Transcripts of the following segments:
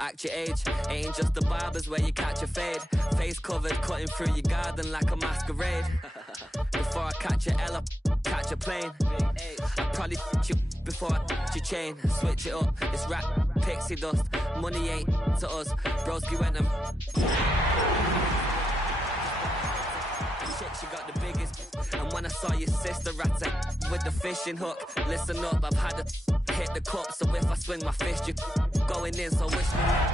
Act your age, ain't just the barbers where you catch a fade. Face covered, cutting through your garden like a masquerade. Before I catch a L up, catch a plane. I'd probably you before I your chain. Switch it up, it's rap, pixie dust. Money ain't to us, broski went and shit, she got the biggest. And when I saw your sister at it with the fishing hook, listen up, I've had to hit the cup. So if I swing my fist, you going in, so wish me luck.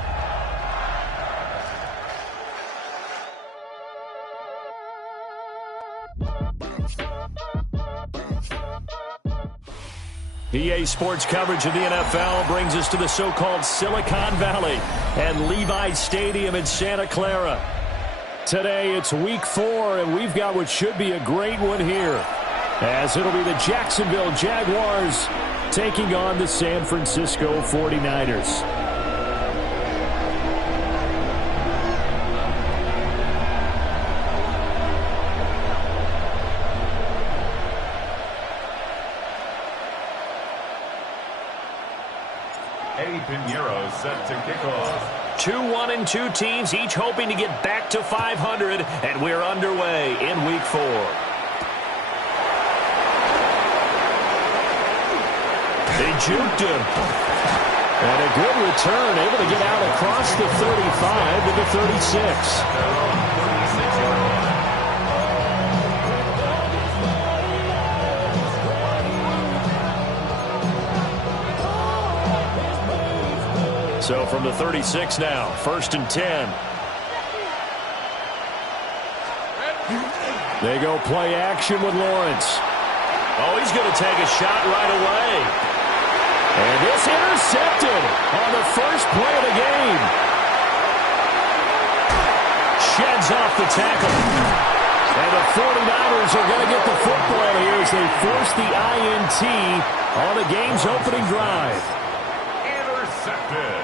EA Sports coverage of the NFL brings us to the so-called Silicon Valley and Levi Stadium in Santa Clara. Today it's week 4, and we've got what should be a great one here, as it'll be the Jacksonville Jaguars taking on the San Francisco 49ers. Pinheiro set to kick off. 2-1-2 teams, each hoping to get back to 500, and we're underway in week 4. They juked him. And a good return, able to get out across the 35 to the 36. So from the 36 now, 1st and 10. They go play action with Lawrence. Oh, he's going to take a shot right away. And it's intercepted on the first play of the game. Sheds off the tackle. And the 49ers are going to get the football here as they force the INT on the game's opening drive. Intercepted.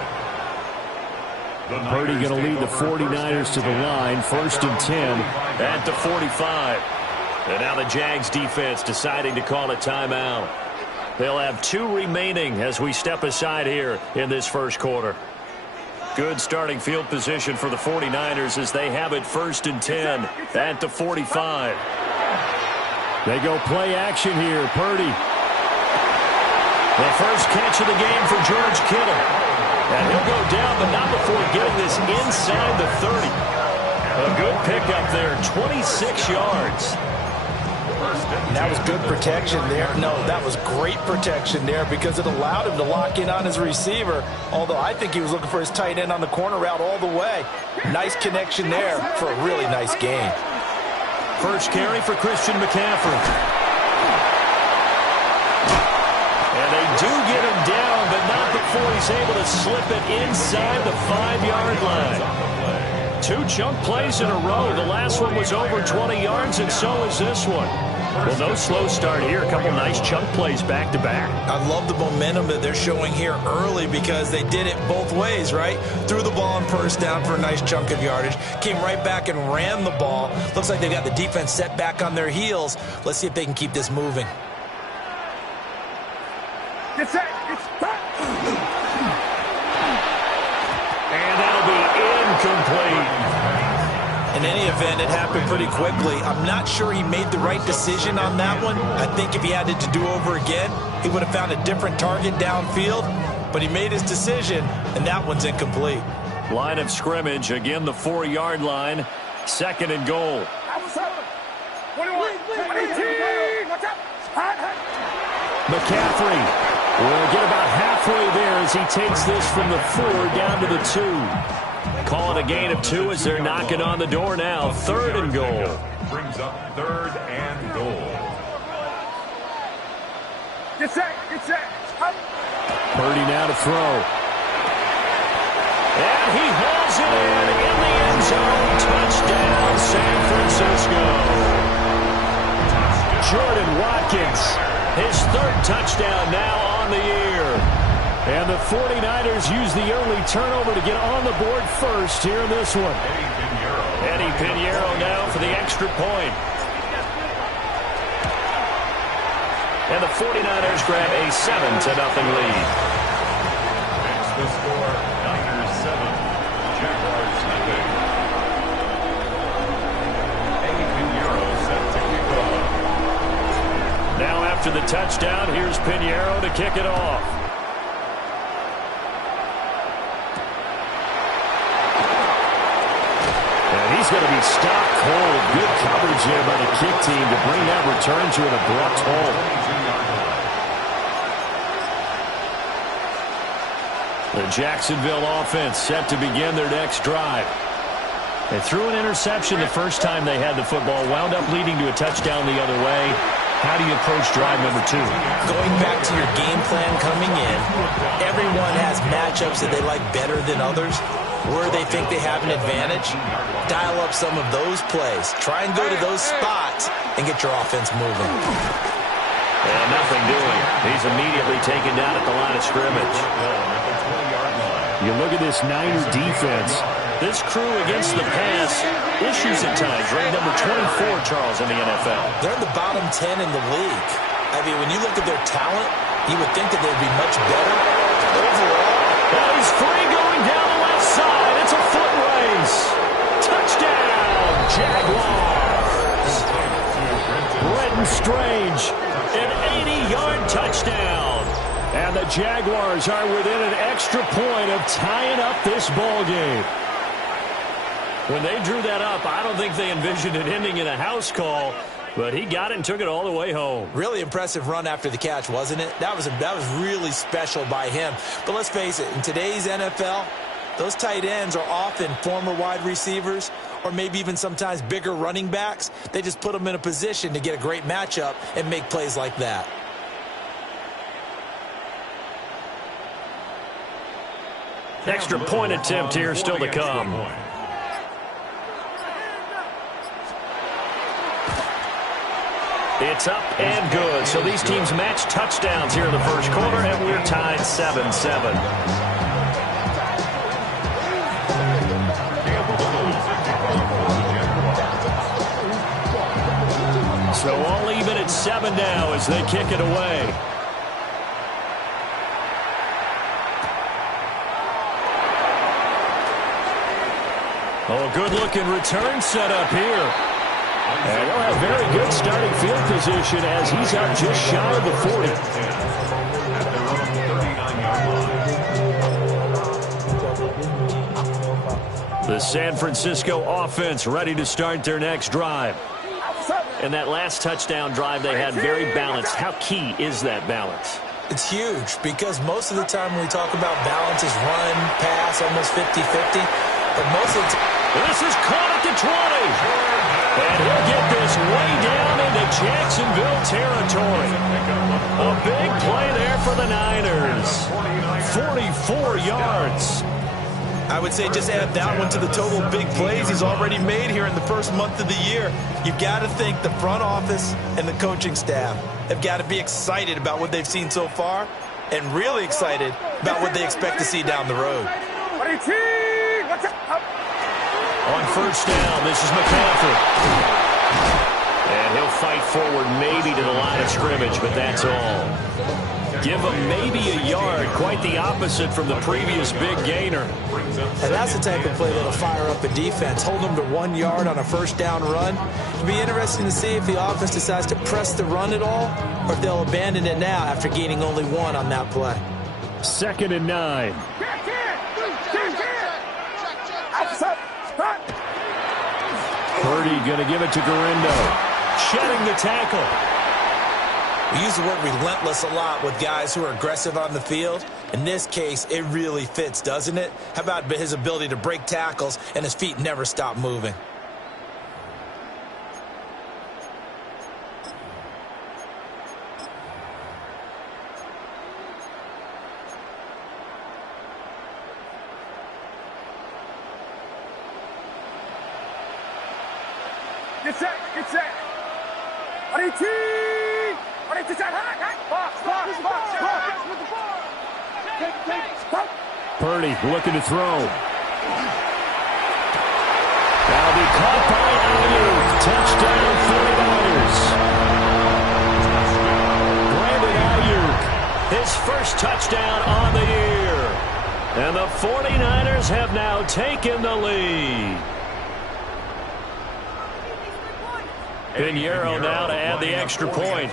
Purdy going to lead the 49ers to the line, 1st and 10 at the 45. And now the Jags defense deciding to call a timeout. They'll have 2 remaining as we step aside here in this first quarter. Good starting field position for the 49ers as they have it 1st and 10 at the 45. They go play action here, Purdy. The first catch of the game for George Kittle. And he'll go down, but not before getting this inside the 30. A good pickup there, 26 yards. That was good protection there. No, that was great protection there because it allowed him to lock in on his receiver, although I think he was looking for his tight end on the corner route all the way. Nice connection there for a really nice game. First carry for Christian McCaffrey. And they do get him down, but not before he's able to slip it inside the 5-yard line. 2 chunk plays in a row. The last one was over 20 yards, and so is this one. Well, no slow start here. A couple nice chunk plays back-to-back. I love the momentum that they're showing here early because they did it both ways, right? Threw the ball on first down for a nice chunk of yardage. Came right back and ran the ball. Looks like they've got the defense set back on their heels. Let's see if they can keep this moving. Get set. And that'll be incomplete. In any event, it happened pretty quickly. I'm not sure he made the right decision on that one. I think if he had it to do over again, he would have found a different target downfield. but he made his decision, and that one's incomplete. Line of scrimmage, again the 4-yard line, 2nd and goal. McCaffrey will get about halfway there as he takes this from the 4 down to the 2. Call it a gain of 2 as they're knocking on the door now. 3rd and goal. Brings up 3rd and goal. Get set. Purdy now to throw. And he hauls it in the end zone. Touchdown, San Francisco. Jordan Watkins, his 3rd touchdown now on the year. And the 49ers use the early turnover to get on the board first here in this one. Eddie Pinheiro now for the extra point. And the 49ers grab a 7-0 lead. Makes the score, Niners 7, Jaguars nothing. Eddie Pinheiro set to kick off. Now after the touchdown, here's Pinheiro to kick it off. And he's going to be stopped cold. Good coverage there by the kick team to bring that return to an abrupt halt. The Jacksonville offense set to begin their next drive. They threw an interception the first time they had the football, wound up leading to a touchdown the other way. How do you approach drive number 2? Going back to your game plan coming in, everyone has matchups that they like better than others. Where they think they have an advantage, dial up some of those plays. Try and go to those spots and get your offense moving. And nothing doing. He's immediately taken down at the line of scrimmage. You look at this Niner defense. This crew against the pass, issues at times. Ranked number 24, Charles, in the NFL. They're in the bottom 10 in the league. I mean, when you look at their talent, you would think that they'd be much better overall. Well, he's free going down the left side. It's a foot race. Touchdown, Jaguars. Brenton Strange, an 80-yard touchdown. And the Jaguars are within an extra point of tying up this ball game. When they drew that up, I don't think they envisioned it ending in a house call, but he got it and took it all the way home. Really impressive run after the catch, wasn't it? That was really special by him. But let's face it, in today's NFL, those tight ends are often former wide receivers or maybe even sometimes bigger running backs. They just put them in a position to get a great matchup and make plays like that. Extra point attempt here still to come. It's up and good. So these teams match touchdowns here in the first quarter, and we're tied 7-7. So all even at 7 now as they kick it away. Oh, good-looking return set up here. And he'll have very good starting field position as he's up just shy of the 40. The San Francisco offense ready to start their next drive. And that last touchdown drive they had very balanced. How key is that balance? It's huge because most of the time when we talk about balance is run, pass, almost 50-50. But most of the time... This is caught at the 20. And he'll get this way down into Jacksonville territory. A big play there for the Niners. 44 yards. I would say just add that one to the total big plays he's already made here in the first month of the year. You've got to think the front office and the coaching staff have got to be excited about what they've seen so far and really excited about what they expect to see down the road. On first down, this is McCaffrey. And he'll fight forward maybe to the line of scrimmage, but that's all. Give him maybe a yard, quite the opposite from the previous big gainer. And that's the type of play that'll fire up a defense. Hold them to 1 yard on a first down run. It'll be interesting to see if the offense decides to press the run at all or if they'll abandon it now after gaining only 1 on that play. 2nd and 9. Purdy going to give it to Gurindo. Shedding the tackle. We use the word relentless a lot with guys who are aggressive on the field. In this case, it really fits, doesn't it? How about his ability to break tackles and his feet never stop moving? Get set, get set. Purdy looking to throw. That'll be caught by Ayuk. Touchdown 49ers. Brandon Ayuk, his first touchdown on the year. And the 49ers have now taken the lead. Pinheiro now to add the extra point.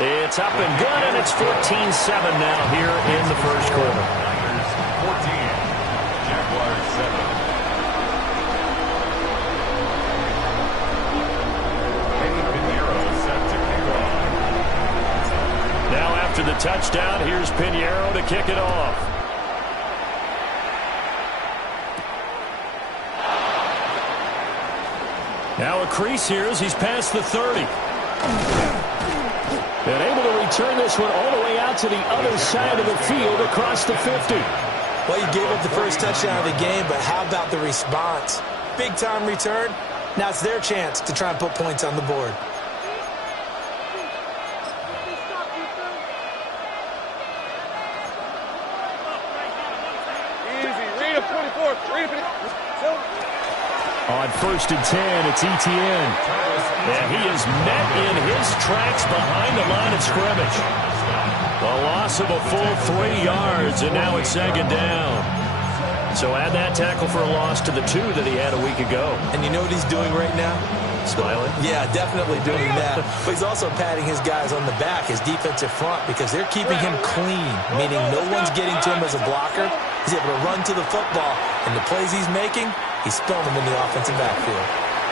It's up and good, and it's 14-7 now here in the first quarter. Niners 14, Jaguars 7. Eddie Pinheiro set to kick off. Now after the touchdown, here's Pinheiro to kick it off. Now a crease here as he's past the 30. And able to return this one all the way out to the other side of the field across the 50. Well, you gave up the first touchdown of the game, but how about the response? Big-time return. Now it's their chance to try and put points on the board. Easy. Read a 24. Read a 24. On 1st and 10, it's Etienne. And he is met in his tracks behind the line of scrimmage. A loss of a full 3 yards, and now it's 2nd down. So add that tackle for a loss to the 2 that he had a week ago. And you know what he's doing right now? Smiling? Yeah, definitely doing that. But he's also patting his guys on the back, his defensive front, because they're keeping him clean, meaning no one's getting to him as a blocker. He's able to run to the football, and the plays he's making, he's spilling them in the offensive backfield.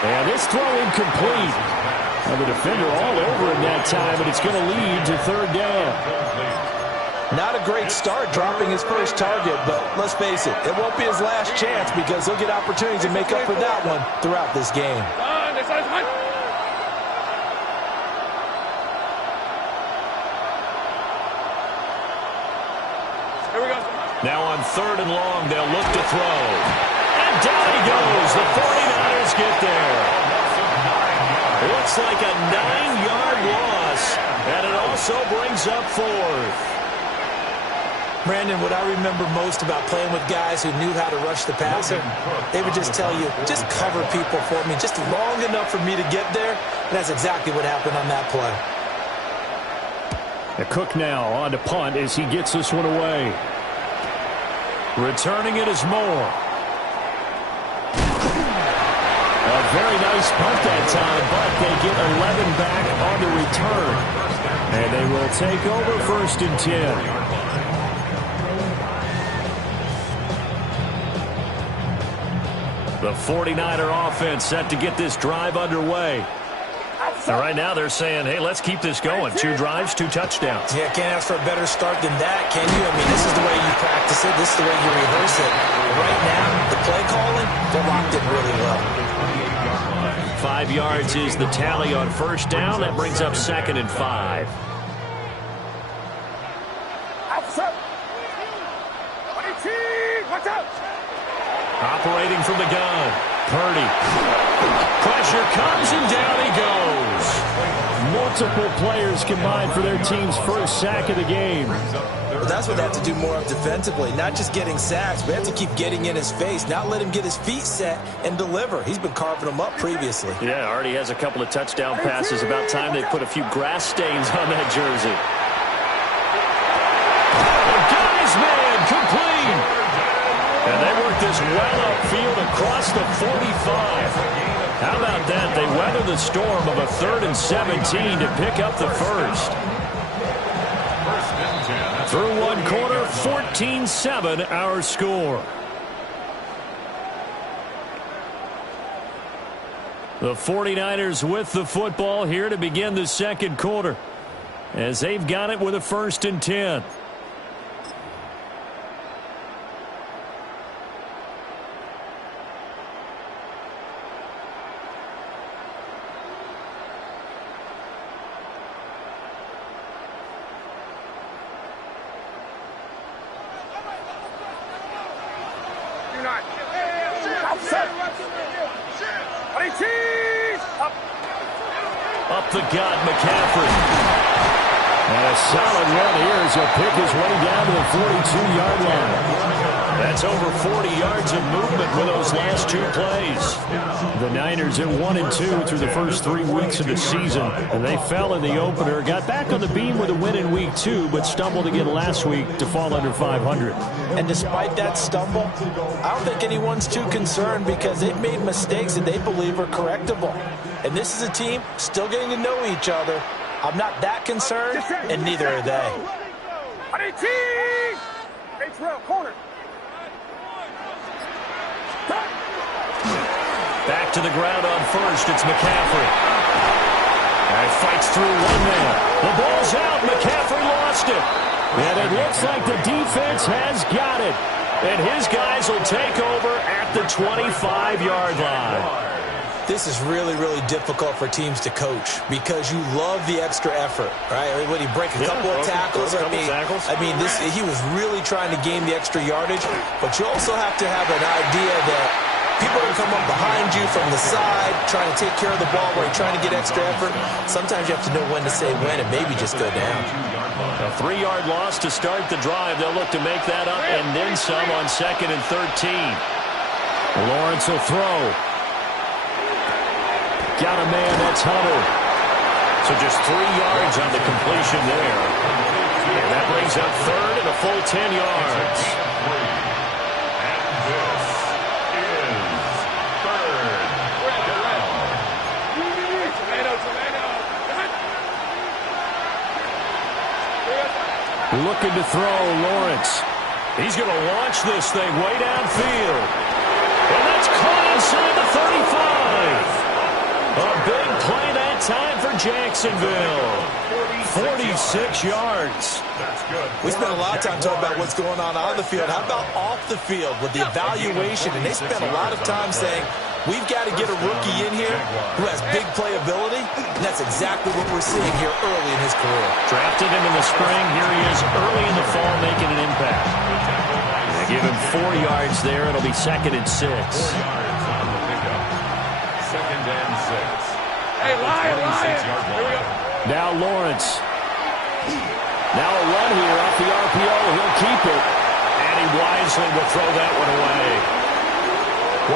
And this throw incomplete. And the defender all over him that time, and it's going to lead to 3rd down. Not a great start dropping his first target, but let's face it, it won't be his last chance because he'll get opportunities to make up for that one throughout this game. Now on 3rd and long, they'll look to throw. And down he goes. The 49ers get there. Looks like a 9-yard loss, and it also brings up 4th. Brandon, what I remember most about playing with guys who knew how to rush the passer, they would just tell you, just cover people for me, just long enough for me to get there. And that's exactly what happened on that play. The Cook now on to punt as he gets this one away. Returning it is Moore. A very nice punt that time, but they get 11 back on the return. And they will take over 1st and 10. The 49er offense set to get this drive underway. And right now they're saying, hey, let's keep this going. 2 drives, 2 touchdowns. Yeah, can't ask for a better start than that, can you? I mean, this is the way you practice it. This is the way you rehearse it. Right now, the play calling, they're locked in really well. 5 yards is the tally on 1st down. That brings up 2nd and 5. Operating from the gun. Purdy. Pressure comes and down he goes. Multiple players combined for their team's first sack of the game. Well, that's what they have to do more of defensively. Not just getting sacks, but they have to keep getting in his face, not let him get his feet set and deliver. He's been carving them up previously. Yeah, already has a couple of touchdown passes. About time they put a few grass stains on that jersey. The guy's man complete. And they work this well upfield across the 45. How about that? They weather the storm of a 3rd and 17 to pick up the first. Through one quarter, 14-7 our score. The 49ers with the football here to begin the second quarter, as they've got it with a 1st and 10. Up the gut, McCaffrey. And a solid run here as he'll pick his way down to the 42-yard line. That's over 40 yards of movement with those last 2 plays. The Niners at 1-2 through the first 3 weeks of the season. And they fell in the opener, got back on the beam with a win in week 2, but stumbled again last week to fall under 500. And despite that stumble, I don't think anyone's too concerned because they've made mistakes that they believe are correctable. And this is a team still getting to know each other. I'm not that concerned, and neither are they. Back to the ground on first. It's McCaffrey. And fights through one man. The ball's out. McCaffrey lost it. And it looks like the defense has got it. And his guys will take over at the 25-yard line. This is really, really difficult for teams to coach because you love the extra effort, right? When he break a couple of tackles, he was really trying to gain the extra yardage, but you also have to have an idea that people can come up behind you from the side, trying to take care of the ball where you're trying to get extra effort. Sometimes you have to know when to say when and maybe just go down. A 3-yard loss to start the drive. They'll look to make that up and then some on 2nd and 13. Lawrence will throw. Got a man, that's Hunter. So just 3 yards on the completion there. And that brings up 3rd and a full 10 yards. And this is 3rd down. Looking to throw, Lawrence. He's going to launch this thing way downfield. And that's caught inside the 35. A big play that time for Jacksonville. 46 yards. That's good. We spent a lot of time talking about what's going on the field. How about off the field with the evaluation? And they spent a lot of time saying, we've got to get a rookie in here who has big playability. And that's exactly what we're seeing here early in his career. Drafted him in the spring. Here he is early in the fall making an impact. They give him 4 yards there. It'll be 2nd and 6. 4 yards on the pickup. 2nd and 6. Hey, Lion! Here we go. Now Lawrence. Now a run here off the RPO. He'll keep it. And he wisely will throw that one away.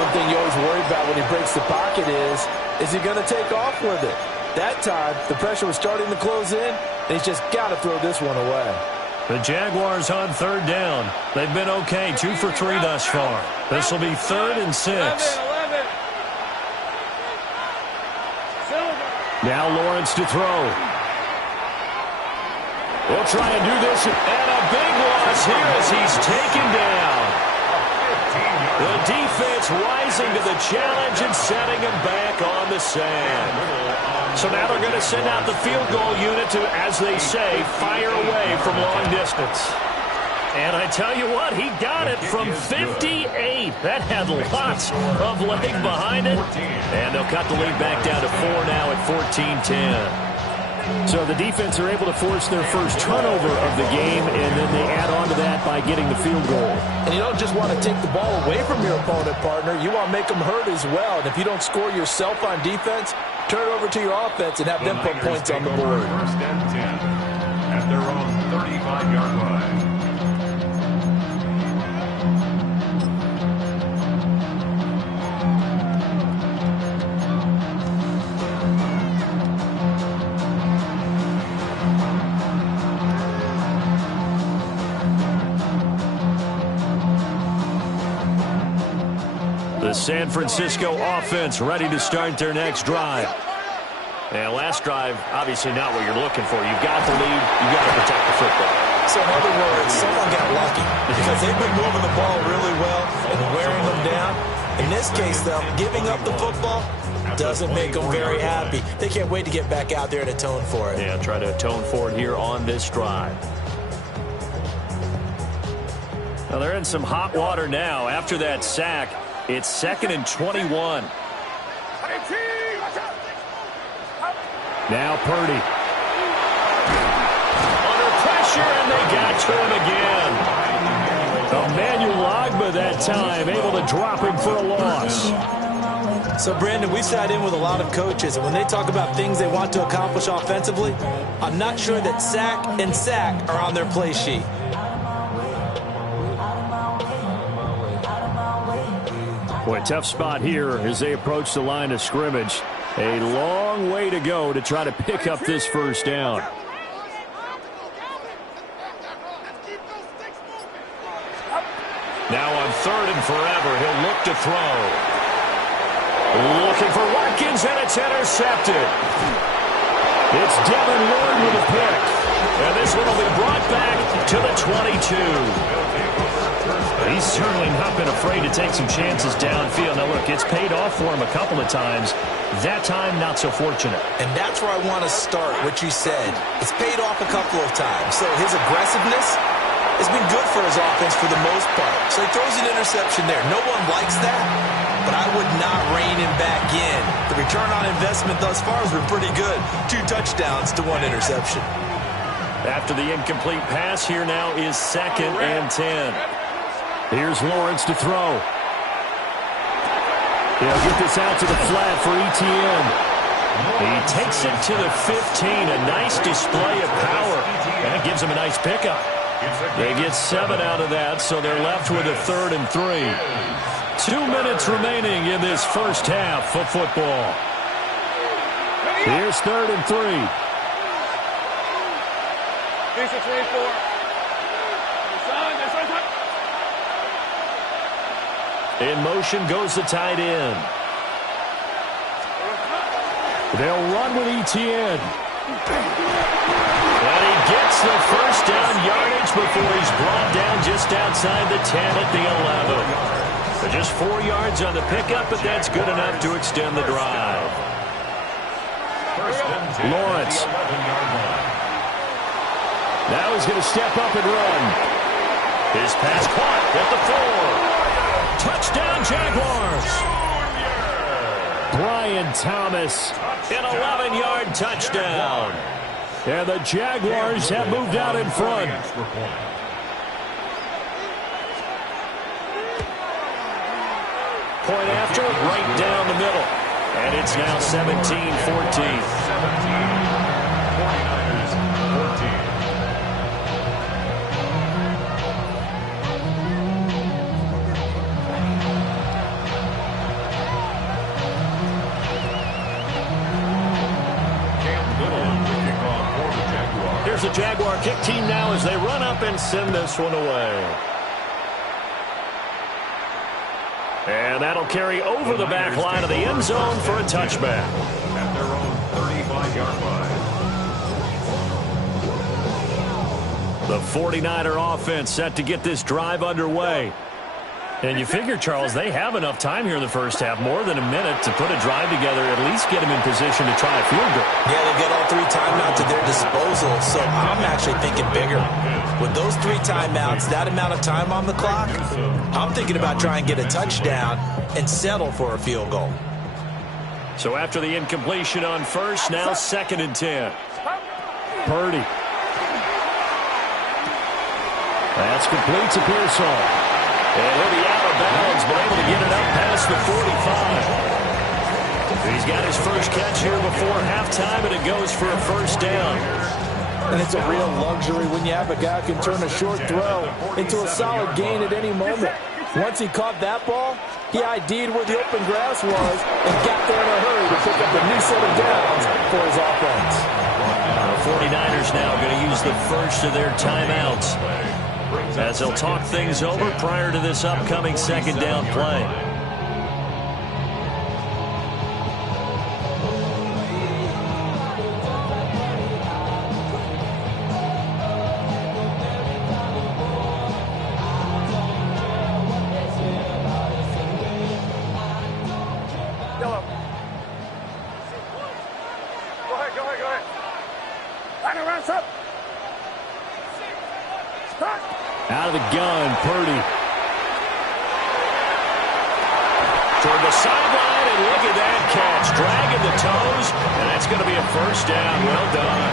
One thing you always worry about when he breaks the pocket is he going to take off with it? That time, the pressure was starting to close in, and he's just got to throw this one away. The Jaguars on 3rd down. They've been okay, 2 for 3 thus far. This will be 3rd and 6. 11. Now Lawrence to throw. We'll try and do this, and a big loss here as he's taken down. The defense rising to the challenge and setting him back on the sand. So now they're going to send out the field goal unit to, as they say, fire away from long distance. And I tell you what, he got it from 58. That had lots of leg behind it. And they'll cut the lead back down to 4 now at 14-10. So the defense are able to force their first turnover of the game, and then they add on to that by getting the field goal. And you don't just want to take the ball away from your opponent, partner. You want to make them hurt as well. And if you don't score yourself on defense, turn it over to your offense and have them put points on the board. 1st and 10 at their own 35-yard line. The San Francisco offense ready to start their next drive. And last drive, obviously not what you're looking for. You've got the lead. You've got to protect the football. So in other words, someone got lucky because they've been moving the ball really well and wearing them down. In this case, though, giving up the football doesn't make them very happy. They can't wait to get back out there and atone for it. Yeah, try to atone for it here on this drive. Now they're in some hot water now. After that sack, it's 2nd and 21. Now Purdy. Under pressure, and they got to him again. Emmanuel Ogbah that time, able to drop him for a loss. So, Brandon, we sat in with a lot of coaches, and when they talk about things they want to accomplish offensively, I'm not sure that sack and sack are on their play sheet. Boy, tough spot here as they approach the line of scrimmage. A long way to go to try to pick up this first down. Now on 3rd and forever, he'll look to throw. Looking for Watkins, and it's intercepted. It's Devin Lloyd with a pick. And this one will be brought back to the 22. He's certainly not been afraid to take some chances downfield. Now, look, it's paid off for him a couple of times. That time, not so fortunate. And that's where I want to start, what you said. It's paid off a couple of times. So his aggressiveness has been good for his offense for the most part. So he throws an interception there. No one likes that, but I would not rein him back in. The return on investment thus far has been pretty good. 2 touchdowns to 1 interception. After the incomplete pass, here now is 2nd and 10. Here's Lawrence to throw. He'll get this out to the flat for Etienne. He takes it to the 15. A nice display of power. And it gives him a nice pickup. They get 7 out of that, so they're left with a 3rd and 3. 2 minutes remaining in this first half of football. Here's 3rd and 3. In motion goes the tight end. They'll run with Etienne. And he gets the first down yardage before he's brought down just outside the 10 at the 11. So just 4 yards on the pickup, but that's good enough to extend the drive. Lawrence. Now he's going to step up and run. His pass caught at the 4. Touchdown, Jaguars. Brian Thomas, an 11-yard touchdown. And the Jaguars have moved out in front. Point after, right down the middle. And it's now 17-14. 49ers, 14. Here's the Jaguar kick team now as they run up and send this one away. And that'll carry over the back line of the end zone for a touchback. At their own 35-yard line. The 49er offense set to get this drive underway. And you figure, Charles, they have enough time here in the first half, more than a minute, to put a drive together, at least get them in position to try a field goal. Yeah, they've got all 3 timeouts at their disposal, so I'm actually thinking bigger. With those 3 timeouts, that amount of time on the clock, I'm thinking about trying to get a touchdown and settle for a field goal. So after the incompletion on first, now 2nd and 10. Purdy. That's complete to Pearsall. And he'll be out of bounds, but able to get it up past the 45. He's got his first catch here before halftime, and it goes for a first down. And it's a real luxury when you have a guy who can turn a short throw into a solid gain at any moment. Once he caught that ball, he ID'd where the open grass was and got there in a hurry to pick up a new set of downs for his offense. The 49ers now going to use the first of their timeouts as they'll talk things over prior to this upcoming 2nd down play. ahead. Line around, up. Start. Out of the gun, Purdy. Toward the sideline, and look at that catch. Dragging the toes, and that's going to be a first down. Well done.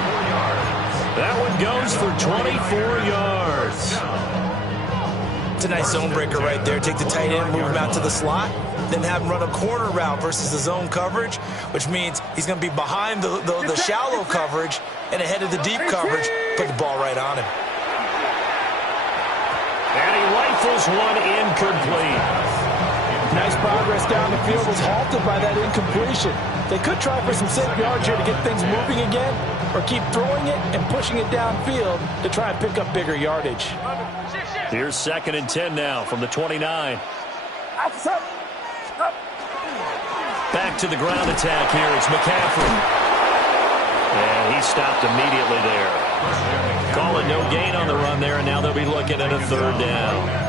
That one goes for 24 yards. It's a nice zone breaker right there. Take the tight end, move him out to the slot, then have him run a corner route versus the zone coverage, which means he's going to be behind the shallow coverage and ahead of the deep coverage. Put the ball right on him. And he rifles one incomplete. Nice progress down the field, was halted by that incompletion. They could try for some safe yards here to get things moving again, or keep throwing it and pushing it downfield to try and pick up bigger yardage. Here's 2nd and 10 now from the 29. Back to the ground attack here. It's McCaffrey. And he stopped immediately there. Call it no gain on the run there, and now they'll be looking at a 3rd down.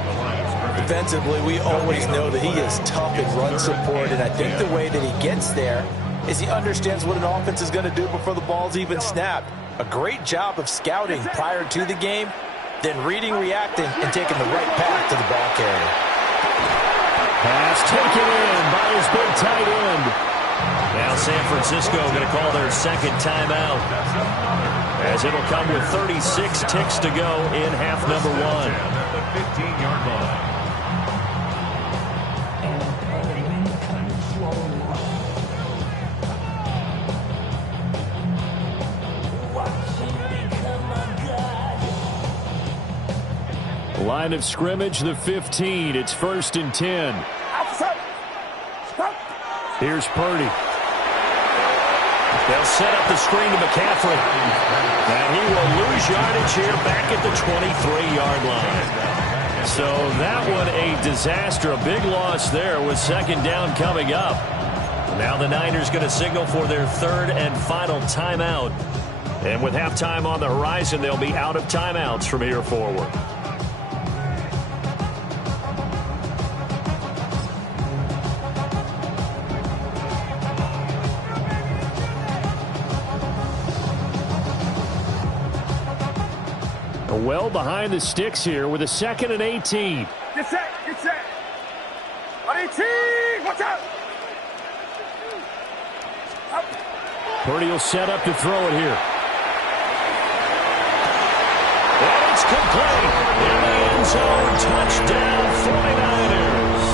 Defensively, we always know that he is tough in run support, and I think the way that he gets there is he understands what an offense is going to do before the ball's even snapped. A great job of scouting prior to the game, then reading, reacting, and taking the right path to the ball carrier. Pass taken in by his big tight end. Now San Francisco going to call their 2nd timeout, as it'll come with 36 ticks to go in half number 1. The 15-yard line. Line of scrimmage, the 15. It's 1st and 10. Here's Purdy. They'll set up the screen to McCaffrey. And he will lose yardage here back at the 23-yard line. So that one a disaster. A big loss there with 2nd down coming up. Now the Niners going to signal for their 3rd and final timeout. And with halftime on the horizon, they'll be out of timeouts from here forward. Well behind the sticks here with a 2nd and 18. Get set. 18, watch out. Purdy will set up to throw it here. And it's complete. In the end zone, touchdown 49ers.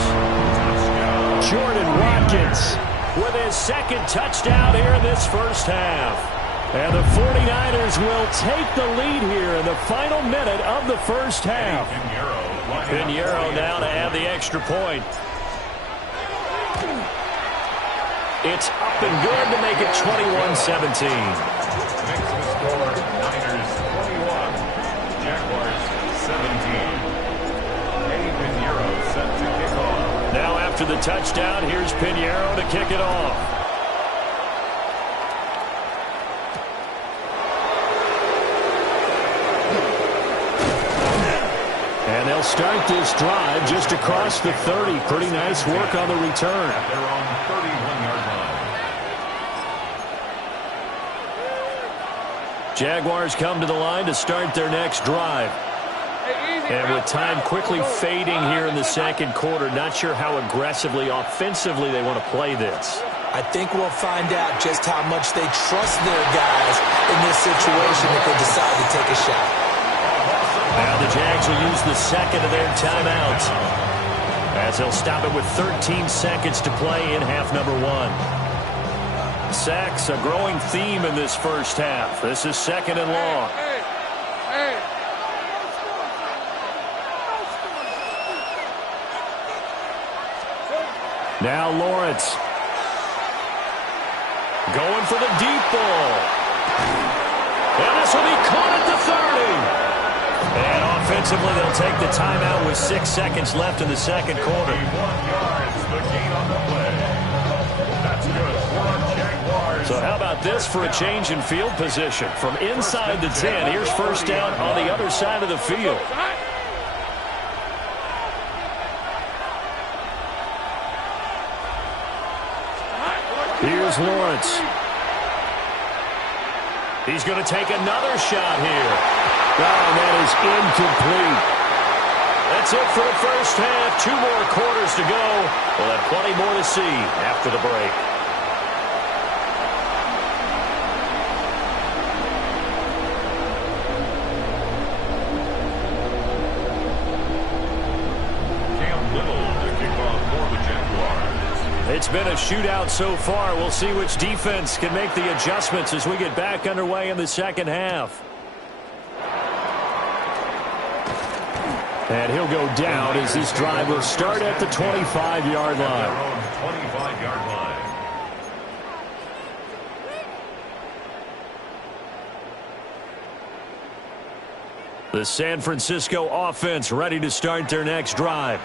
Jordan Watkins with his 2nd touchdown here in this first half. And the 49ers will take the lead here in the final minute of the first half. Pinheiro now to add the extra point. It's up and good to make it 21-17. Makes the score Niners 21, Jaguars 17. Eddie Pinheiro set to kick off. Now after the touchdown, here's Pinheiro to kick it off. And they'll start this drive just across the 30. Pretty nice work on the return. At their own 31-yard line. Jaguars come to the line to start their next drive. And with time quickly fading here in the 2nd quarter, not sure how aggressively, offensively they want to play this. I think we'll find out just how much they trust their guys in this situation if they decide to take a shot. Now the Jags will use the 2nd of their timeouts, as they'll stop it with 13 seconds to play in half number 1. Sacks, a growing theme in this first half. This is 2nd and long. Now Lawrence. Going for the deep ball. And this will be caught at the 30. And offensively, they'll take the timeout with 6 seconds left in the 2nd quarter. 1 yards, the gain on the play. That's good for Jaguars. So how about this for a change in field position? From inside the 10, here's 1st down on the other side of the field. Here's Lawrence. He's going to take another shot here. Oh, that is incomplete. That's it for the first half. 2 more quarters to go. We'll have plenty more to see after the break. It's been a shootout so far. We'll see which defense can make the adjustments as we get back underway in the second half. And he'll go down as this drive will start at the 25-yard line. 25-yard line. The San Francisco offense ready to start their next drive.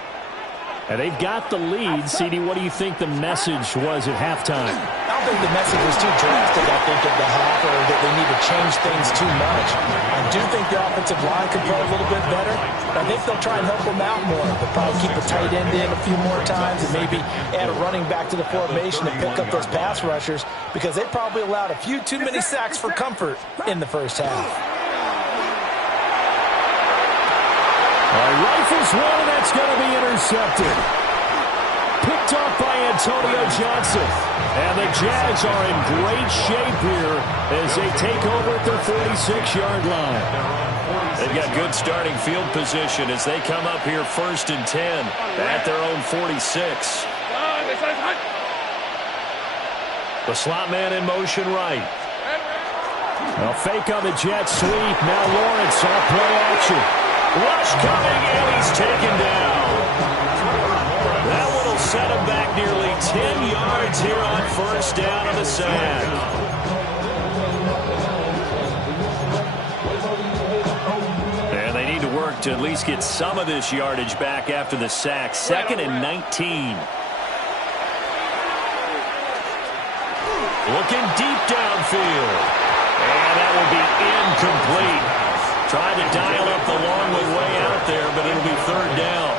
And they've got the lead. CD, what do you think the message was at halftime? I don't think the message was too drastic, I think, at the half, or that they need to change things too much. I do think the offensive line could play a little bit better. I think they'll try and help them out more. They'll probably keep a tight end in a few more times and maybe add a running back to the formation to pick up those pass rushers, because they probably allowed a few too many sacks for comfort in the first half. Rifles one, and that's going to be intercepted. Picked off by Antonio Johnson. And the Jags are in great shape here as they take over at their 46-yard line. They've got good starting field position as they come up here 1st and 10 at their own 46. The slot man in motion right. A fake on the jet sweep. Now Lawrence off play action. Rush coming, and he's taken down. That one will set him back nearly 10 yards here on 1st down on the sack. And they need to work to at least get some of this yardage back after the sack. 2nd and 19. Looking deep downfield. And that will be incomplete. Tried to dial up the long way out there, but it'll be 3rd down.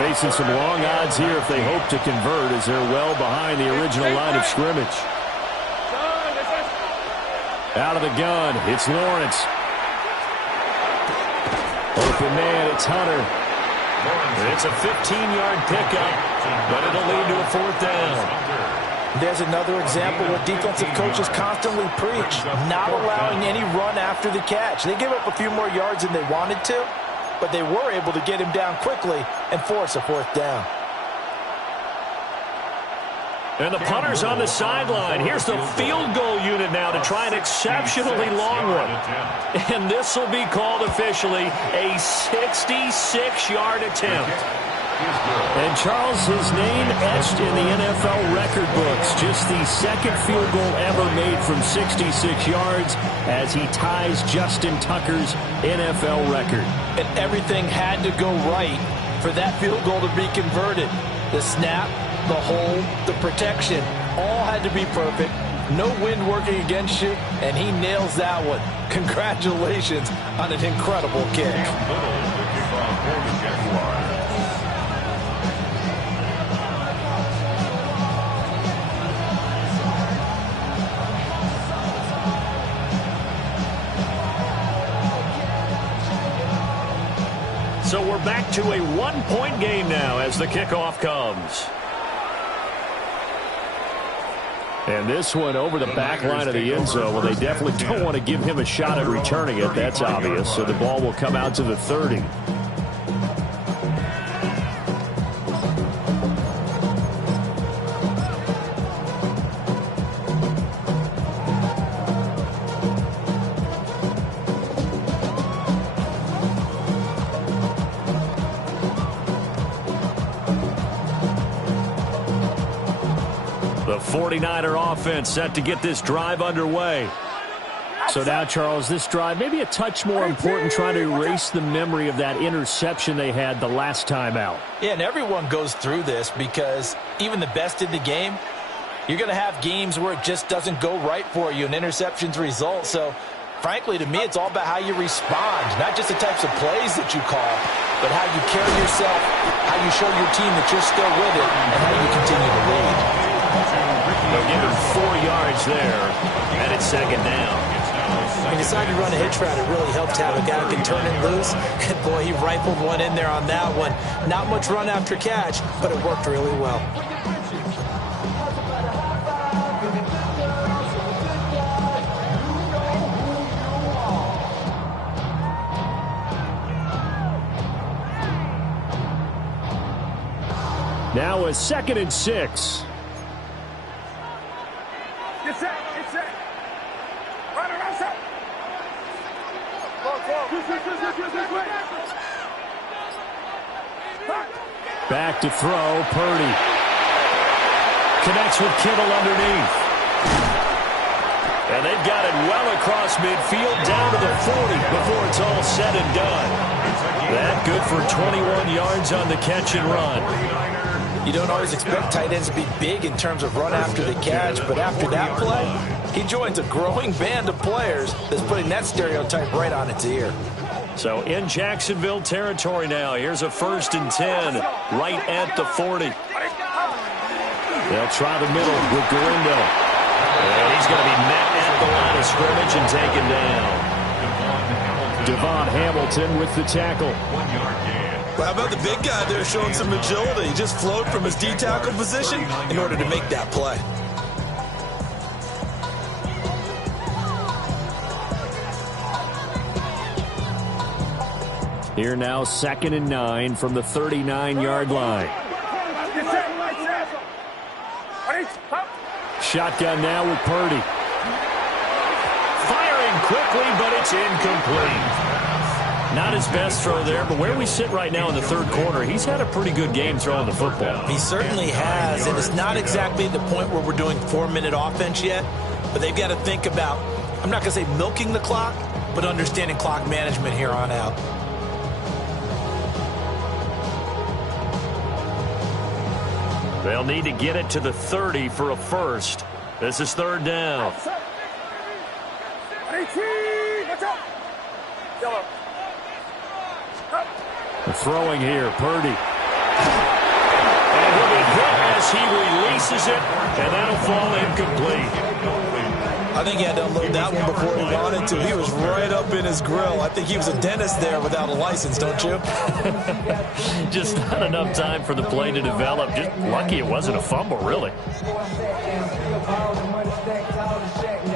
Facing some long odds here if they hope to convert, as they're well behind the original line of scrimmage. Out of the gun, it's Lawrence. Open man, it's Hunter. It's a 15-yard pickup, but it'll lead to a 4th down. There's another example where defensive coaches constantly preach, not allowing any run after the catch. They gave up a few more yards than they wanted to, but they were able to get him down quickly and force a 4th down. And the punter's on the sideline. Here's the field goal unit now to try an exceptionally long one. And this will be called officially a 66-yard attempt. And Charles, his name etched in the NFL record books. Just the 2nd field goal ever made from 66 yards as he ties Justin Tucker's NFL record. And everything had to go right for that field goal to be converted. The snap, the hold, the protection, all had to be perfect. No wind working against you, and he nails that one. Congratulations on an incredible kick. So we're back to a 1-point game now as the kickoff comes. And this one over the back line of the end zone. Well, they definitely don't want to give him a shot at returning it. That's obvious. So the ball will come out to the 30. The 49er offense set to get this drive underway. So now, Charles, this drive maybe a touch more important, trying to erase the memory of that interception they had the last time out. Yeah, and everyone goes through this because even the best in the game, you're going to have games where it just doesn't go right for you and interceptions result. So, frankly, to me, it's all about how you respond, not just the types of plays that you call, but how you carry yourself, how you show your team that you're still with it, and how you continue to lead. They'll give him 4 yards there, and it's second down. He decided to run a hitch route. It really helped to have a guy who can turn it loose. And, boy, he rifled one in there on that one. Not much run after catch, but it worked really well. Now a 2nd and 6. Get set. Get set. Run around, set. Back to throw, Purdy. Connects with Kittle underneath. And they've got it well across midfield down to the 40 before it's all said and done. That good for 21 yards on the catch and run. You don't always expect tight ends to be big in terms of run after the catch, but after that play, he joins a growing band of players that's putting that stereotype right on its ear. So in Jacksonville territory now. Here's a 1st and 10 right at the 40. They'll try the middle with Gurindo. And he's going to be met at the line of scrimmage and taken down. Devon Hamilton with the tackle. Well, how about the big guy there showing some agility? He just flowed from his D-tackle position in order to make that play. Here now 2nd and 9 from the 39-yard line. Shotgun now with Purdy. Firing quickly, but it's incomplete. Not his best throw there, but where we sit right now in the 3rd quarter, he's had a pretty good game throwing the football. He certainly has, and it's not exactly the point where we're doing 4-minute offense yet, but they've got to think about, I'm not going to say milking the clock, but understanding clock management here on out. They'll need to get it to the 30 for a first. This is 3rd down. The throwing here, Purdy. And he'll be hit as he releases it, and that'll fall incomplete. I think he had to unload that one before he wanted to. He was right up in his grill. I think he was a dentist there without a license, don't you? Just not enough time for the play to develop. Just lucky it wasn't a fumble, really.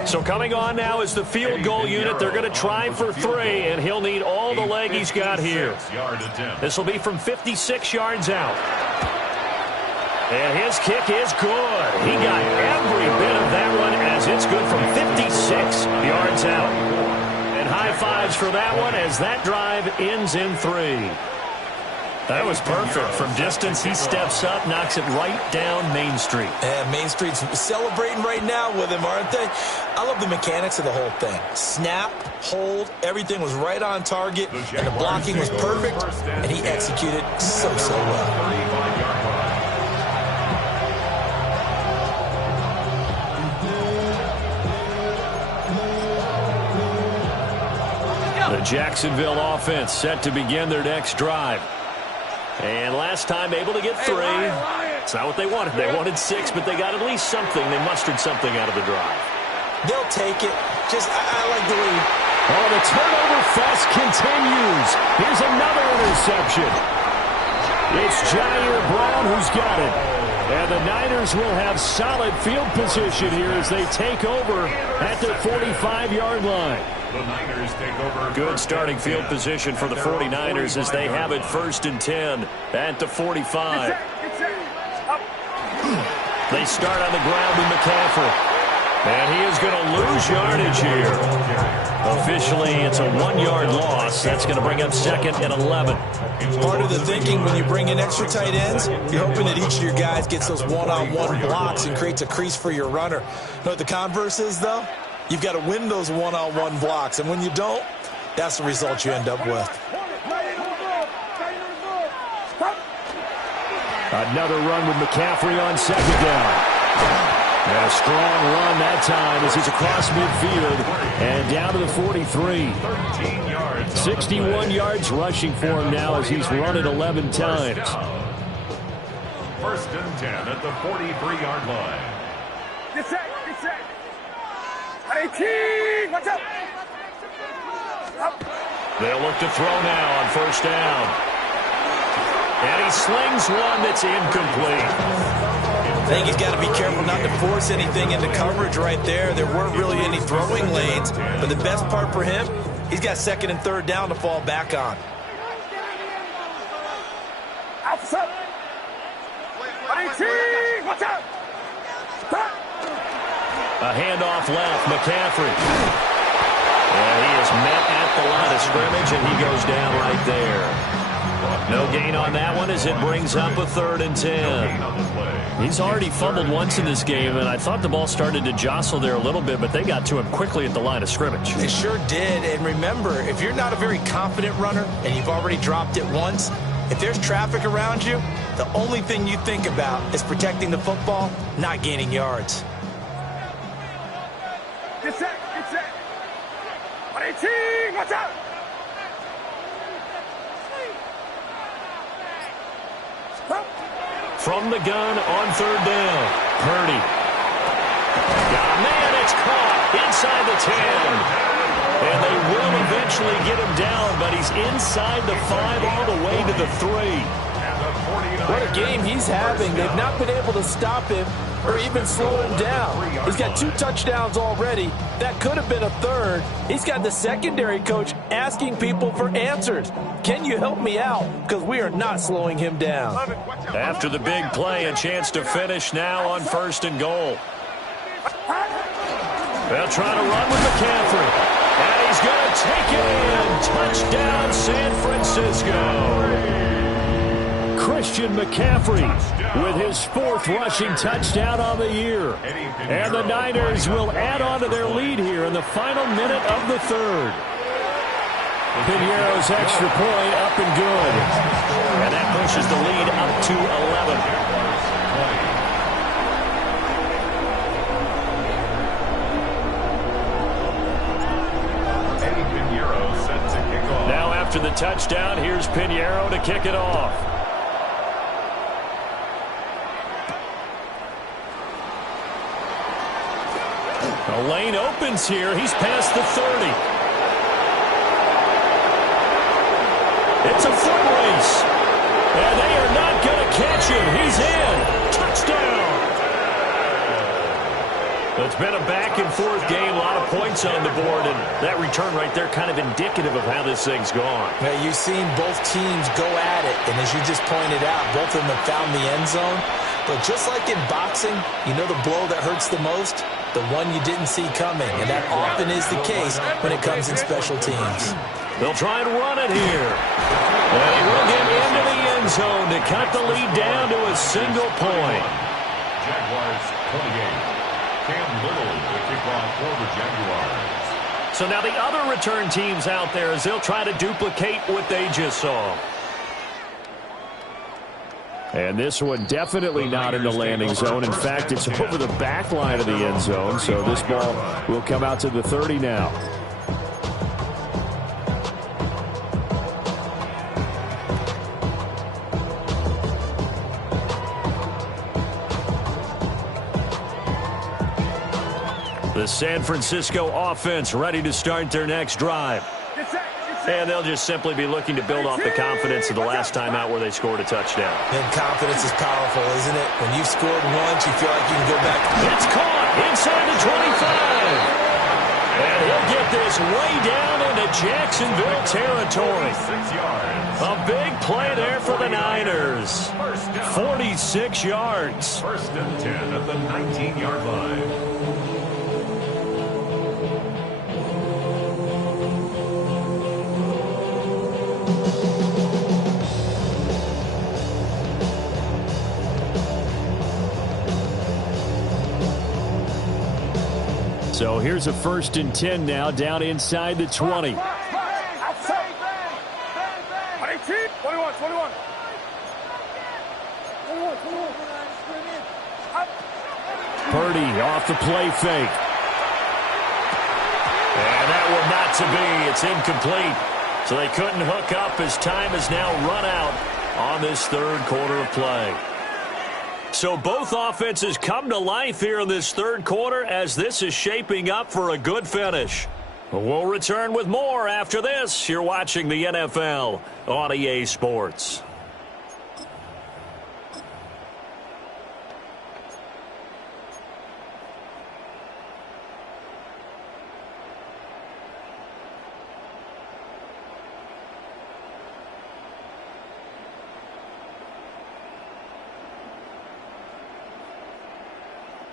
So coming on now is the field goal unit. They're going to try for 3, and he'll need all the leg he's got here. This will be from 56 yards out. And his kick is good. He got every bit of that one as it's good from 56 yards out. And high fives for that one as that drive ends in 3. That was perfect. From distance, he steps up, knocks it right down Main Street. And Main Street's celebrating right now with him, aren't they? I love the mechanics of the whole thing. Snap, hold, everything was right on target, and the blocking was perfect, and he executed so well. The Jacksonville offense set to begin their next drive. And last time able to get 3. It's not what they wanted. They wanted 6, but they got at least something. They mustered something out of the drive. They'll take it. I like the way. Oh, the turnover fest continues. Here's another interception. It's Jair Brown who's got it. And the Niners will have solid field position here as they take over at their 45-yard line. The Niners take over. Good starting field position for the 49ers as they have it 1st and 10 at the 45. They start on the ground with McCaffrey. And he is going to lose yardage here. Officially, it's a 1-yard loss. That's going to bring up 2nd and 11. Part of the thinking when you bring in extra tight ends, you're hoping that each of your guys gets those one-on-one blocks and creates a crease for your runner. You know what the converse is, though? You've got to win those one-on-one blocks. And when you don't, that's the result you end up with. Another run with McCaffrey on 2nd down. And a strong run that time as he's across midfield and down to the 43. 61 yards rushing for him now as he's run it 11 times. 1st and 10 at the 43-yard line. Get set. Get set. 18. Watch out. They'll look to throw now on first down. And he slings one that's incomplete. I think he's got to be careful not to force anything into coverage right there. There weren't really any throwing lanes, but the best part for him, he's got second and third down to fall back on. Outside. 18. Watch out. A handoff left, McCaffrey. And he is met at the line of scrimmage, and he goes down right there. No gain on that one as it brings up a 3rd and 10. He's already fumbled once in this game, and I thought the ball started to jostle there a little bit, but they got to him quickly at the line of scrimmage. They sure did, and remember, if you're not a very confident runner and you've already dropped it once, if there's traffic around you, the only thing you think about is protecting the football, not gaining yards. Get set. Get set. 18. Watch out. From the gun on 3rd down, Purdy. Got a man, it's caught inside the 10. And they will eventually get him down, but he's inside the 5 all the way to the 3. What a game he's having. They've not been able to stop him or even slow him down. He's got 2 touchdowns already. That could have been a 3rd. He's got the secondary coach asking people for answers. Can you help me out? Because we are not slowing him down. After the big play, a chance to finish now on 1st and goal. They'll try to run with McCaffrey. And he's going to take it in. Touchdown, San Francisco. Christian McCaffrey with his 4th rushing touchdown on the year. And the Niners will add on to their lead here in the final minute of the 3rd. Piñeiro's extra point up and good. And that pushes the lead up to 11. Now after the touchdown, here's Piñeiro to kick it off. The lane opens here. He's past the 30. It's a foot race. And they are not going to catch him. He's in. Touchdown. It's been a back-and-forth game, a lot of points on the board, and that return right there kind of indicative of how this thing's gone. Now, you've seen both teams go at it, and as you just pointed out, both of them have found the end zone. But just like in boxing, you know the blow that hurts the most? The one you didn't see coming, and that often is the case when it comes in special teams. They'll try and run it here. And he will get into the end zone to cut the lead down to a single point. Jaguars 28. Cam Little to kick off for the Jaguars. So now the other return teams out there as they'll try to duplicate what they just saw. And this one definitely not in the landing zone. In fact, it's over the back line of the end zone. So this ball will come out to the 30 now. The San Francisco offense ready to start their next drive. And they'll just simply be looking to build off the confidence of the last time out where they scored a touchdown. And confidence is powerful, isn't it? When you've scored once, you feel like you can go back. It's caught inside the 25. And he'll get this way down into Jacksonville territory. A big play there for the Niners. 46 yards. 1st and 10 at the 19-yard line. So here's a 1st and 10 now down inside the 20. Outside. 18. 21. 21. Purdy off the play fake. And that one not to be. It's incomplete. So they couldn't hook up as time has now run out on this 3rd quarter of play. So both offenses come to life here in this third quarter as this is shaping up for a good finish. We'll return with more after this. You're watching the NFL on EA Sports.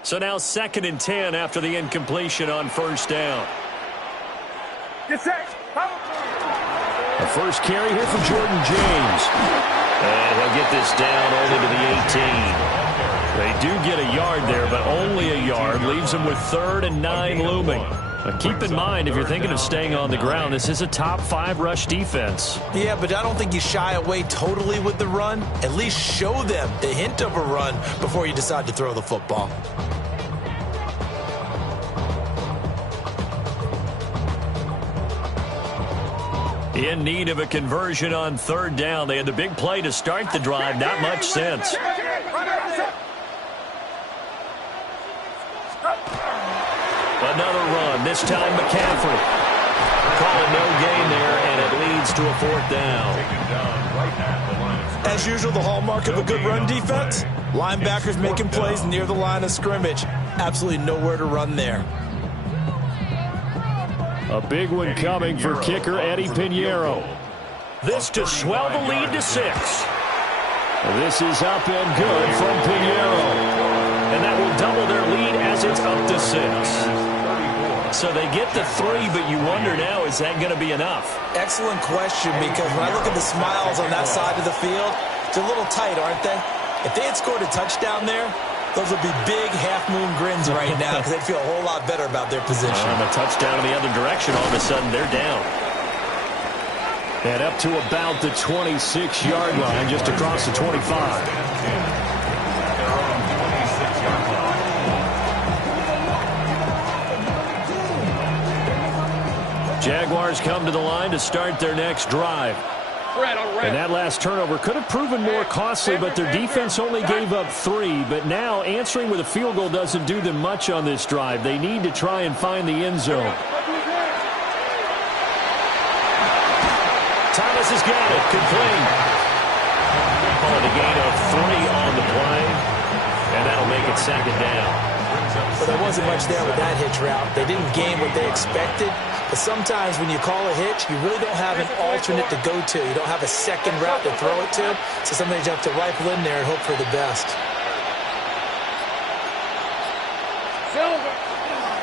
So now 2nd and 10 after the incompletion on first down. Get set. The first carry here for Jordan James. And he'll get this down only to the 18. They do get a yard there, but only a yard. Leaves them with 3rd and 9 looming. But keep in mind, if you're thinking of staying on the ground, this is a top 5 rush defense. Yeah, but I don't think you shy away totally with the run. At least show them the hint of a run before you decide to throw the football. In need of a conversion on 3rd down. They had the big play to start the drive. Not much sense. Another run. This time McCaffrey. Call it no gain there, and it leads to a 4th down. As usual, the hallmark of a good run defense, linebackers making plays near the line of scrimmage. Absolutely nowhere to run there. A big one coming for kicker Eddie Pinheiro. This to swell the lead to 6. This is up and good from Pinheiro. And that will double their lead as it's up to 6. So they get the 3, but you wonder now, is that going to be enough? Excellent question, because when I look at the smiles on that side of the field, they're a little tight, aren't they? If they had scored a touchdown there, those would be big half-moon grins right now because they'd feel a whole lot better about their position. A touchdown in the other direction, all of a sudden they're down. And up to about the 26-yard line, just across the 25. Jaguars come to the line to start their next drive. And that last turnover could have proven more costly, but their defense only gave up 3. But now answering with a field goal doesn't do them much on this drive. They need to try and find the end zone. Thomas has got it. Complete. Call it a gain of 3 on the play. And that'll make it 2nd down. But there wasn't much there with that hitch route. They didn't gain what they expected. But sometimes when you call a hitch, you really don't have an alternate to go to. You don't have a second route to throw it to. So sometimes you have to rifle in there and hope for the best.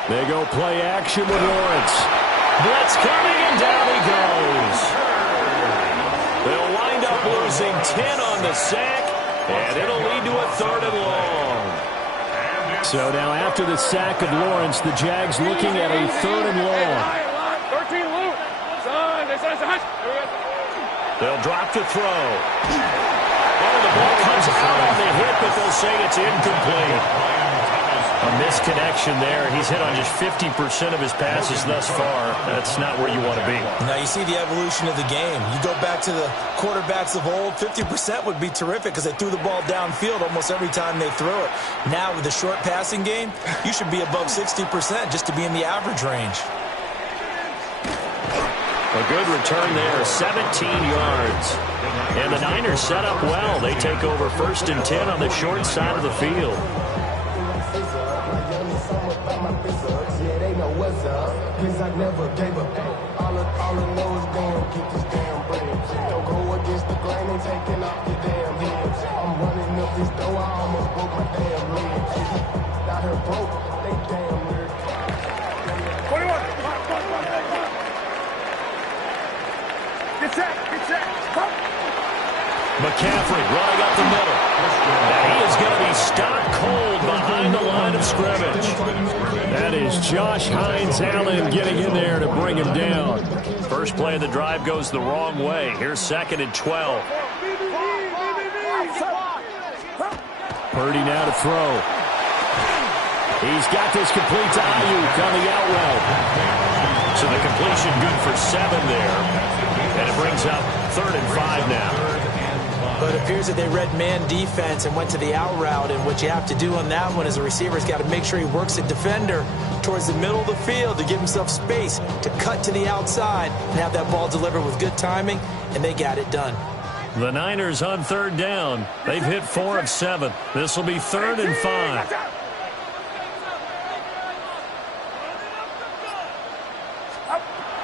They go play action with Lawrence. Blitz coming, and down he goes. They'll wind up losing 10 on the sack, and it'll lead to a 3rd and long. So now after the sack of Lawrence, the Jags looking at a 3rd and long. They'll drop to throw. Oh, the ball comes out on the hit, but they'll say it's incomplete. A misconnection there. He's hit on just 50% of his passes thus far. That's not where you want to be. Now you see the evolution of the game. You go back to the quarterbacks of old, 50% would be terrific because they threw the ball downfield almost every time they threw it. Now with the short passing game, you should be above 60% just to be in the average range. A good return there, 17 yards. And the Niners set up well. They take over 1st and 10 on the short side of the field. McCaffrey running up the middle. And he is going to be stopped cold behind the line of scrimmage. That is Josh Hines-Allen getting in there to bring him down. First play of the drive goes the wrong way. Here's 2nd and 12. Purdy now to throw. He's got this complete to Ayuk on the out route. So the completion good for 7 there. And it brings up 3rd and 5 now. But it appears that they read man defense and went to the out route, and what you have to do on that one as a receiver is got to make sure he works the defender towards the middle of the field to give himself space to cut to the outside and have that ball delivered with good timing, and they got it done. The Niners on third down. They've hit 4 of 7. This will be 3rd and 5.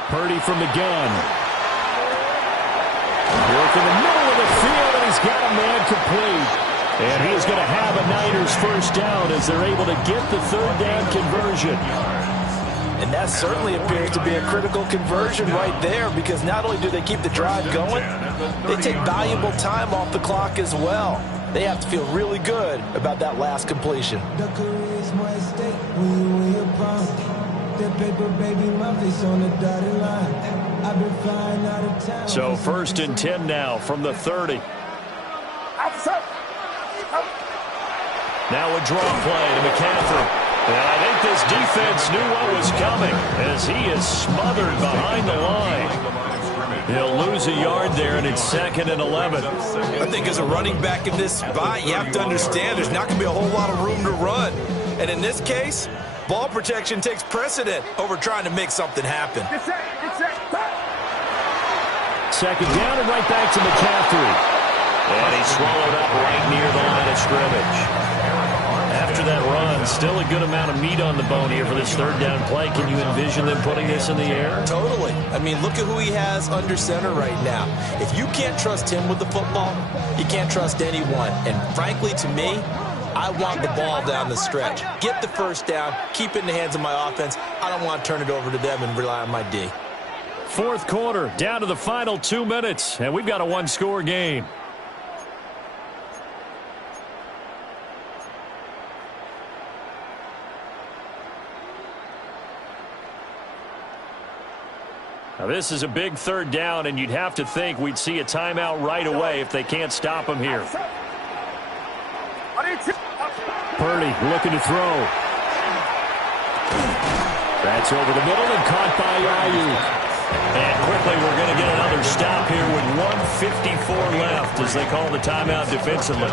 Purdy from the gun. Work in the middle of the field, and he's got a man complete. And he is going to have a Niners first down as they're able to get the third down conversion. And that certainly appears to be a critical conversion right there, because not only do they keep the drive going, they take valuable time off the clock as well. They have to feel really good about that last completion. So 1st and 10 now from the 30. Now a draw play to McCaffrey. And I think this defense knew what was coming as he is smothered behind the line. He'll lose a yard there, and it's 2nd and 11. I think as a running back in this spot, you have to understand there's not going to be a whole lot of room to run. And in this case, ball protection takes precedent over trying to make something happen. 2nd down and right back to McCaffrey. And he's swallowed up right near the line of scrimmage. After that run, still a good amount of meat on the bone here for this 3rd down play. Can you envision them putting this in the air? Totally. I mean, look at who he has under center right now. If you can't trust him with the football, you can't trust anyone. And frankly, to me, I want the ball down the stretch. Get the first down, keep it in the hands of my offense. I don't want to turn it over to them and rely on my D. 4th quarter, down to the final 2 minutes, and we've got a one-score game. Now, this is a big 3rd down, and you'd have to think we'd see a timeout right away if they can't stop him here. Purdy looking to throw. That's over the middle and caught by Ayuk. And quickly we're going to get another stop here with 1:54 left as they call the timeout defensively.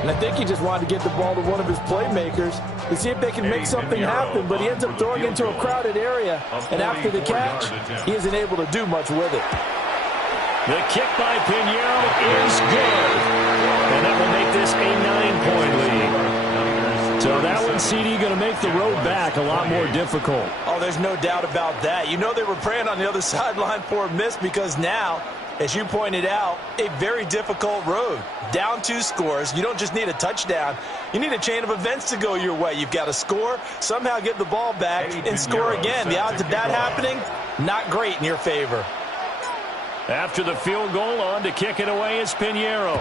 And I think he just wanted to get the ball to one of his playmakers to see if they can make something happen, but he ends up throwing into a crowded area, and after the catch, he isn't able to do much with it. The kick by Pinheiro is good, and that will make this a 9-point lead. So that one, CD, going to make the road back a lot more difficult. Oh, there's no doubt about that. You know they were praying on the other sideline for a miss, because now, as you pointed out, a very difficult road. Down 2 scores. You don't just need a touchdown. You need a chain of events to go your way. You've got to score, somehow get the ball back, and score again. The odds of that happening, not great in your favor. After the field goal, on to kick it away is Pinheiro.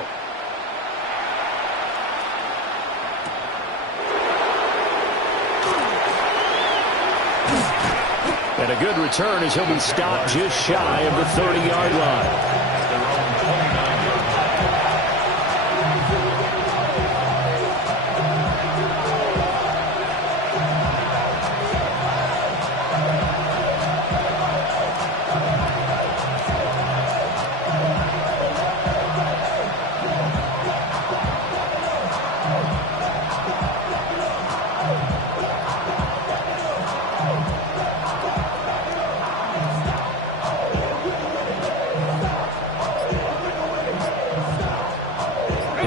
And a good return as he'll be stopped just shy of the 30-yard line.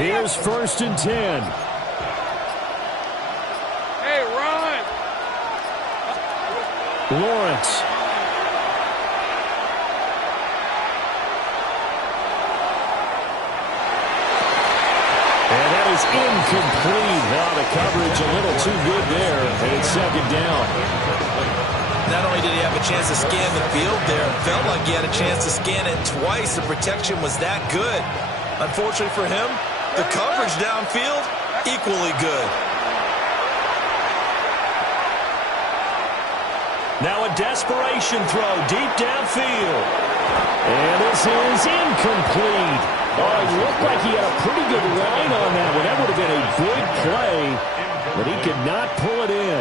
Here's 1st and 10. Hey, run! Lawrence. And that is incomplete. Now the coverage a little too good there, and it's 2nd down. Not only did he have a chance to scan the field there, it felt like he had a chance to scan it twice. The protection was that good. Unfortunately for him, the coverage downfield, equally good. Now a desperation throw deep downfield. And this is incomplete. Oh, it looked like he had a pretty good line on that one. That would have been a big play, but he could not pull it in.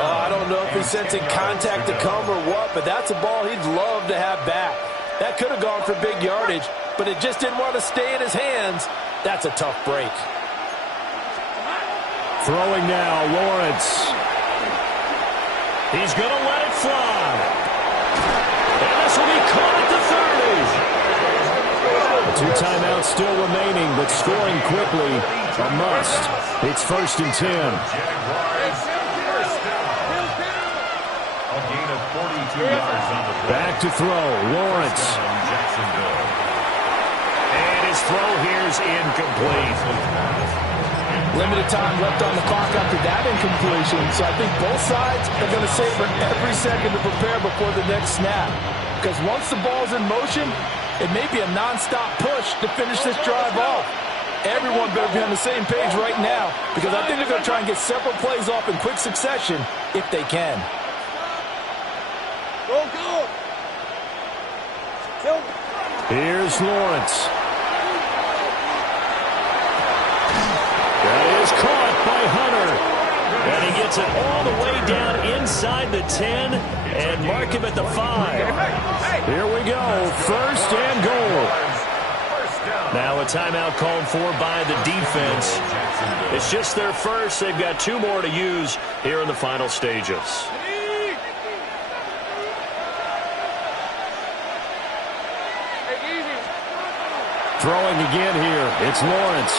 I don't know if he's sensing contact to come or what, but that's a ball he'd love to have back. That could have gone for big yardage, but it just didn't want to stay in his hands. That's a tough break. Throwing now, Lawrence. He's going to let it fly. And this will be caught at the 30. 2 timeouts still remaining, but scoring quickly, a must. It's 1st and 10. A gain of 42 yards on the play. Back to throw, Lawrence. And his throw here's incomplete. Limited time left on the clock after that incompletion, so I think both sides are going to savor every second to prepare before the next snap. Because once the ball's in motion, it may be a non-stop push to finish this drive off. Everyone better be on the same page right now, because I think they're going to try and get several plays off in quick succession if they can. Go, go! Go! Here's Lawrence. That is caught by Hunter. And he gets it all the way down inside the 10 and mark him at the 5. Here we go, 1st and goal. Now a timeout called for by the defense. It's just their first. They've got 2 more to use here in the final stages. Throwing again here. It's Lawrence.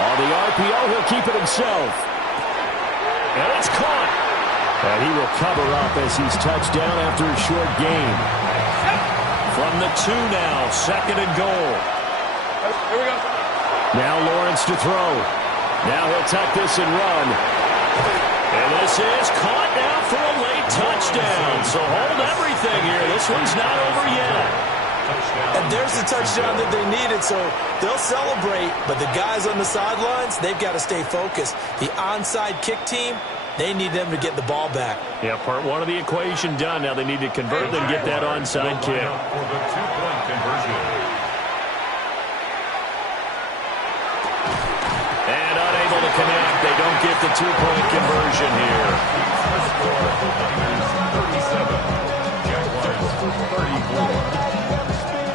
On the RPO, he'll keep it himself. And it's caught. And he will cover up as he's touched down after a short gain. From the 2 now, 2nd and goal. Here we go. Now Lawrence to throw. Now he'll tuck this and run. And this is caught now for a late touchdown. So hold everything here. This one's not over yet. And there's the touchdown that they needed, so they'll celebrate. But the guys on the sidelines, they've got to stay focused. The onside kick team, they need them to get the ball back. Yeah, part 1 of the equation done. Now they need to convert and get that onside kick. For the 2-point conversion. And unable to connect. They don't get the 2-point conversion here. Score, 37. Jaguars 34.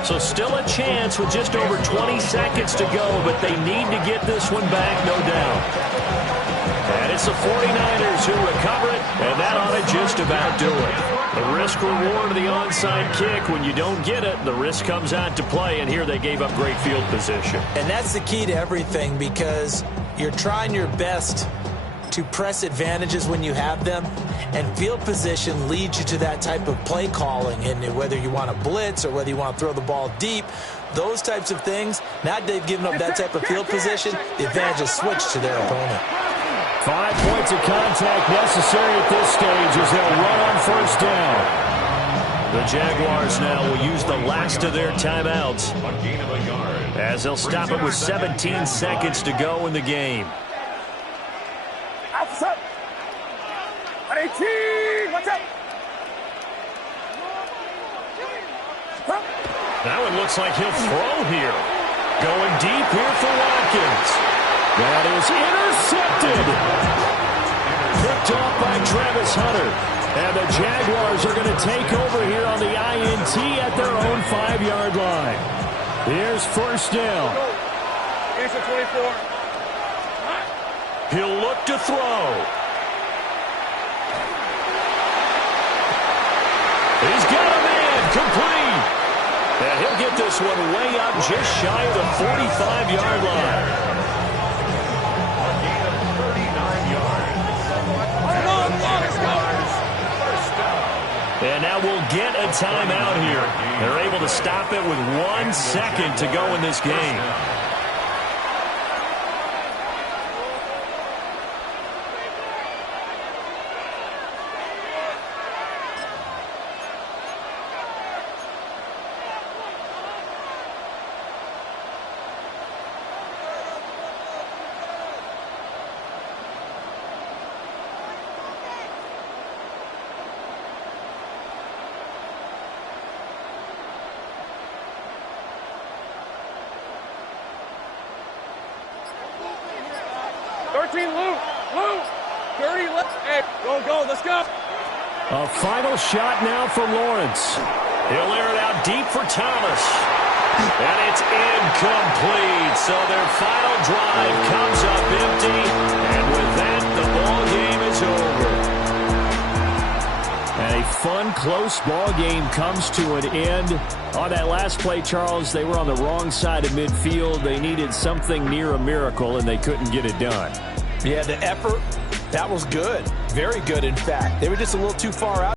So still a chance with just over 20 seconds to go, but they need to get this one back, no doubt. And it's the 49ers who recover it, and that ought to just about do it. The risk-reward of the onside kick, when you don't get it, the risk comes out to play, and here they gave up great field position. And that's the key to everything, because you're trying your best to press advantages when you have them, and field position leads you to that type of play calling. And whether you want to blitz or whether you want to throw the ball deep, those types of things, now they've given up that type of field position, the advantage is switched to their opponent. 5 points of contact necessary at this stage as they'll run on 1st down. The Jaguars now will use the last of their timeouts A gain of a yard. as they'll stop it with 17 seconds to go in the game. Outside. 18. Watch out. Now it looks like he'll throw here. Going deep here for Watkins. That is intercepted. Picked off by Travis Hunter. And the Jaguars are going to take over here on the INT at their own 5-yard line. Here's 1st down. Answer 24. He'll look to throw. He's got a man complete. And he'll get this one way up just shy of the 45-yard line. A gain of 39 yards. First down. And now we'll get a timeout here. They're able to stop it with 1 second to go in this game. Lou. 30 left. Hey, go, let's go. A final shot now for Lawrence. He'll air it out deep for Thomas. And it's incomplete. So their final drive comes up empty. And with that, the ball game is over. And a fun, close ball game comes to an end. On that last play, Charles, they were on the wrong side of midfield. They needed something near a miracle, and they couldn't get it done. Yeah, the effort, that was good. Very good, in fact. They were just a little too far out.